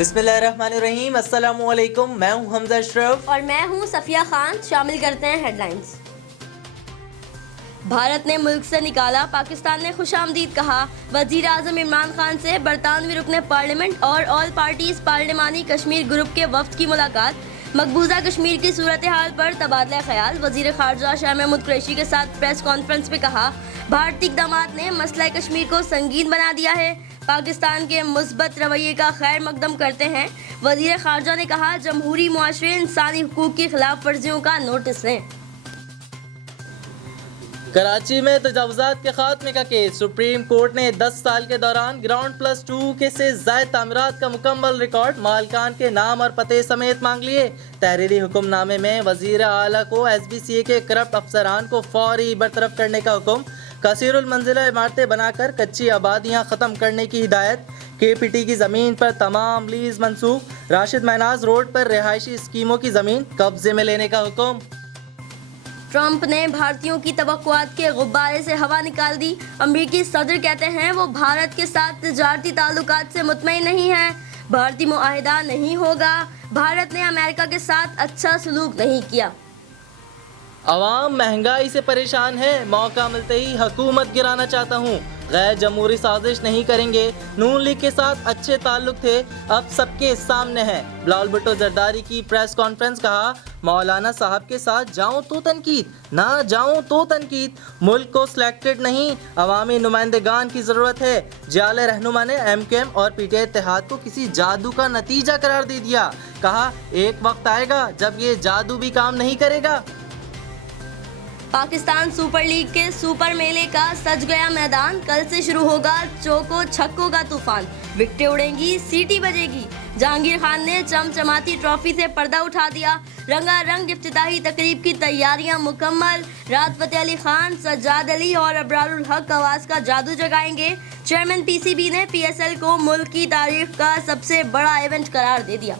बिस्मिल्लाहिर्रहमानिर्रहीम, अस्सलामुअलैकुम। मैं हूं हमजा अशरफ और मैं हूं सफिया खान। शामिल करते हैं हेडलाइंस। भारत ने मुल्क से निकाला, पाकिस्तान ने खुशामदीद कहा। वजीर आजम इमरान खान से बरतानवी रुकने पार्लियामेंट और ऑल पार्टीज पार्लिमानी कश्मीर ग्रुप के वफ्द की मुलाकात। मकबूजा कश्मीर की सूरत हाल पर तबादला ख्याल। वजीर खारजा शाह महमूद कुरैशी के साथ प्रेस कॉन्फ्रेंस में कहा, भारतीय इक़दामात ने मसला कश्मीर को संगीन बना दिया है। पाकिस्तान के मुस्बत रवैये का खैर मकदम करते हैं। वजीर खारजा ने कहा, जमहूरी मुआशरे इंसानी हुकूक की खिलाफ वर्जियों का नोटिस लें। कराची में तजावुज़ात के खात्मे का केस। सुप्रीम कोर्ट ने 10 साल के दौरान ग्राउंड प्लस 2 के से ज़ायद तामीरात का मुकम्मल रिकॉर्ड मालकान के नाम और पते समेत मांग लिए। तहरीरी हुक्मनामे में वजीर आला को SBCA के करप्ट अफसरान को फौरी बरतरफ करने का हुक्म। कसीरुल मंजिला इमारतें बनाकर कच्ची आबादियाँ ख़त्म करने की हिदायत। KPT की ज़मीन पर तमाम लीज मनसूख। राशिद महनाज रोड पर रिहायशी स्कीमों की ज़मीन कब्जे में लेने का हुक्म। ट्रंप ने भारतीयों की तवक्कुआत के गुब्बारे से हवा निकाल दी। अमेरिकी सदर कहते हैं वो भारत के साथ तिजारती ताल्लुकात से मुतमईन नहीं है। भारतीय मुआहिदा नहीं होगा। भारत ने अमेरिका के साथ अच्छा सलूक नहीं किया। अवाम महंगाई से परेशान है, मौका मिलते ही हुकूमत गिराना चाहता हूँ। गैर जमहूरी साजिश नहीं करेंगे। नून लीग के साथ अच्छे ताल्लुक थे, अब सबके सामने है। बिलावल भुट्टो जरदारी की प्रेस कॉन्फ्रेंस। कहा, मौलाना साहब के साथ जाऊं तो तनकीद, ना जाऊं तो तनकीद। मुल्क को सिलेक्टेड नहीं, अवामी नुमाइंदगान की ज़रूरत है। जाले रहनुमा ने MKM और PTI इत्तेहाद को किसी जादू का नतीजा करार दे दिया। कहा, एक वक्त आएगा जब ये जादू भी काम नहीं करेगा। पाकिस्तान सुपर लीग के सुपर मेले का सज गया मैदान। कल से शुरू होगा चौको छक्कों का तूफान। विकेटें उड़ेंगी, सीटी बजेगी। जहांगीर खान ने चमचमाती ट्रॉफी से पर्दा उठा दिया। रंगारंग इफ्तिताही तकरीब की तैयारियां मुकम्मल। राहत फतेह अली खान, सज्जाद अली और अबरारुल हक आवाज का जादू जगाएंगे। चेयरमैन PCB ने PSL को मुल्क की तारीख का सबसे बड़ा इवेंट करार दे दिया।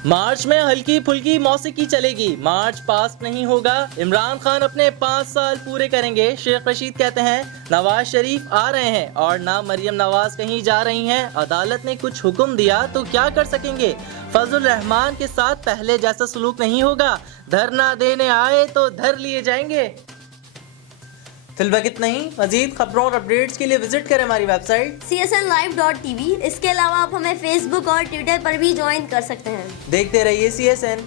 मार्च में हल्की फुल्की मौसीकी चलेगी, मार्च पास नहीं होगा। इमरान खान अपने 5 साल पूरे करेंगे। शेख रशीद कहते हैं, नवाज शरीफ आ रहे हैं और ना मरियम नवाज कहीं जा रही हैं। अदालत ने कुछ हुक्म दिया तो क्या कर सकेंगे। फजल रहमान के साथ पहले जैसा सलूक नहीं होगा। धरना देने आए तो धर लिए जाएंगे। फिलहाल इतना ही। मजीद खबरों और अपडेट्स के लिए विजिट करें हमारी वेबसाइट csnlive.tv। इसके अलावा आप हमें फेसबुक और ट्विटर पर भी ज्वाइन कर सकते हैं। देखते रहिए CSN।